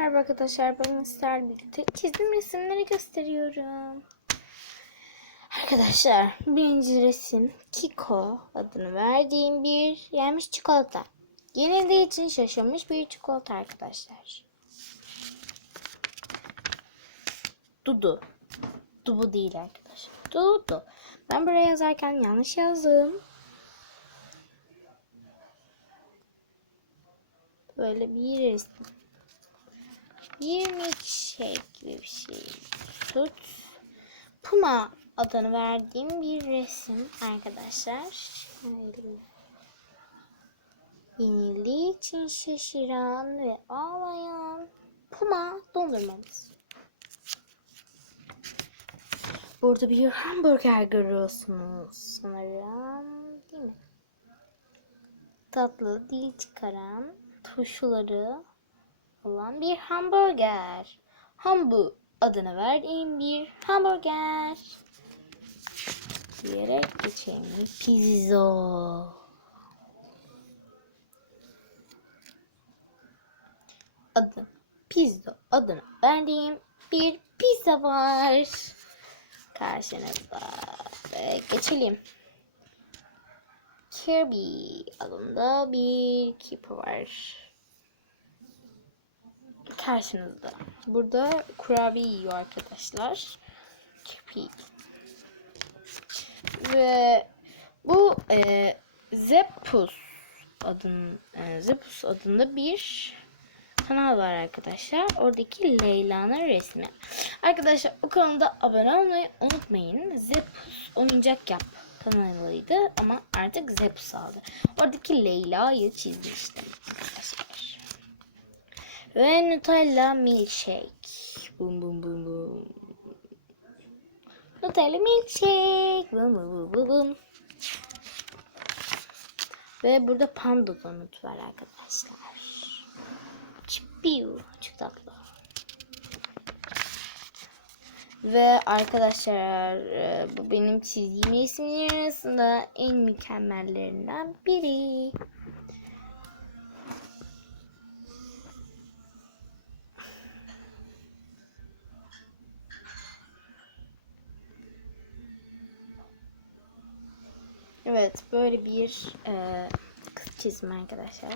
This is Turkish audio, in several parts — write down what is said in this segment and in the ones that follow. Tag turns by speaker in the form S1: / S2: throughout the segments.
S1: Merhaba arkadaşlar ben sizlerle birlikte çizdiğim resimleri gösteriyorum. Arkadaşlar birinci resim Kiko adını verdiğim bir yenmiş çikolata. Yenildiği için şaşırmış bir çikolata arkadaşlar. Dudu. Dubu değil arkadaşlar. Dudu. Ben buraya yazarken yanlış yazdım. Böyle bir resim. Bir milkshake gibi bir şey. Süt. Puma adını verdiğim bir resim arkadaşlar. Şöyle. Yenildiği için şaşıran ve ağlayan Puma dondurmamız. Burada bir hamburger görüyorsunuz sanırım. Değil mi? Tatlı dil çıkaran turşuları olan bir hamburger. Hambu adını verdiğim bir hamburger. Diyerek geçeyim. Pizza. Adı pizza adını verdiğim bir pizza var. Karşınızda. Ve geçelim. Kirby adında bir keeper var karşınızda. Burada kurabiye yiyor arkadaşlar. Kirpi. Ve bu e, Zeppus adın e, Zeppus adında bir kanal var arkadaşlar. Oradaki Leyla'nın resmi. Arkadaşlar o kanalda abone olmayı unutmayın. Zeppus oyuncak yap kanalıydı ama artık Zeppus aldı. Oradaki Leyla'yı çizmiştim. Ve Nutella milkshake. Bum bum bum bum. Nutella milkshake. Bum bum bum bum. Ve burada panda donut var arkadaşlar. Çipiu. Çok tatlı. Ve arkadaşlar e, bu benim çizdiğim resimlerin arasında en mükemmellerinden biri. Evet böyle bir e, kız çizim arkadaşlar.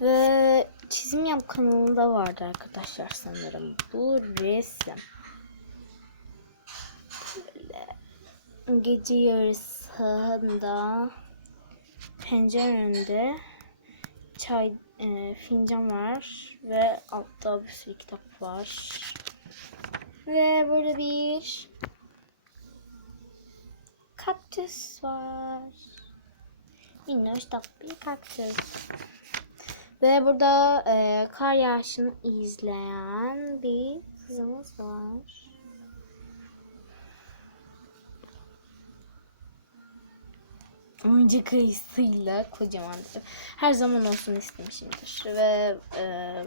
S1: Ve çizim yap kanalında vardı arkadaşlar sanırım. Bu resim. Böyle gece yarısında pencere önünde çay e, fincan var ve altta bir sürü kitap var. Ve burada bir kaktüs var. Minnoş tatlı bir kaktüs. Ve burada e, kar yağışını izleyen bir kızımız var. Oyuncak ayısıyla kocaman. Her zaman olsun istemişimdir. Ve e,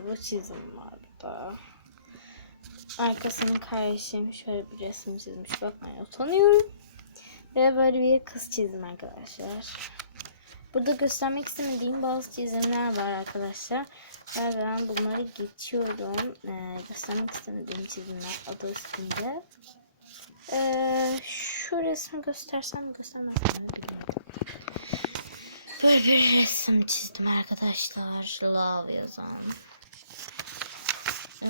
S1: bu çizim var burada. Arkasının kardeşim şöyle bir resim çizmiş. Bakmayın utanıyorum. Ve böyle bir kız çizim arkadaşlar. Burada göstermek istemediğim bazı çizimler var arkadaşlar. Ben bunları geçiyorum. Ee, göstermek istemediğim çizimler adı üstünde. Ee, şu resmi göstersem göstermezsem. Böyle bir resim çizdim arkadaşlar. Love yazan. Ee,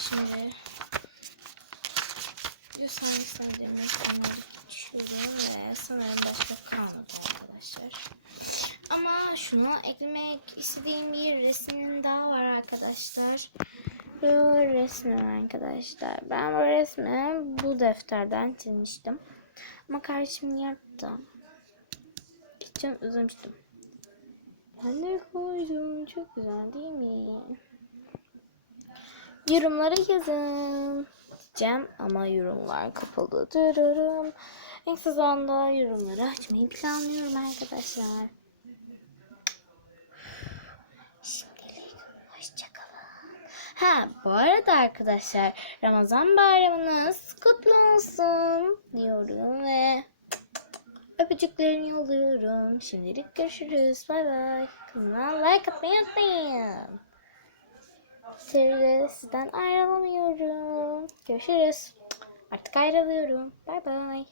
S1: şimdi göstermek istediğim resimleri geçiyorum ve sanırım başka kalmadı arkadaşlar. Ama şunu eklemek istediğim bir resmin daha var arkadaşlar. Bu resmi arkadaşlar. Ben bu resmi bu defterden çizmiştim. Ama kardeşim yaptı. Geçen üzülmüştüm. Ben de koydum. Çok güzel değil mi? Yorumlara yazın. Diyeceğim ama yorumlar kapalı. Dururum. En kısa zamanda yorumları açmayı planlıyorum arkadaşlar. Şimdilik hoşçakalın. Ha bu arada arkadaşlar Ramazan bayramınız kutlu olsun diyorum ve Öpücüklerimi yolluyorum. Şimdilik görüşürüz. Bay bay. Kanalıma like atmayı unutmayın. Sevgili sizden ayrılamıyorum. Görüşürüz. Artık ayrılıyorum. Bay bay.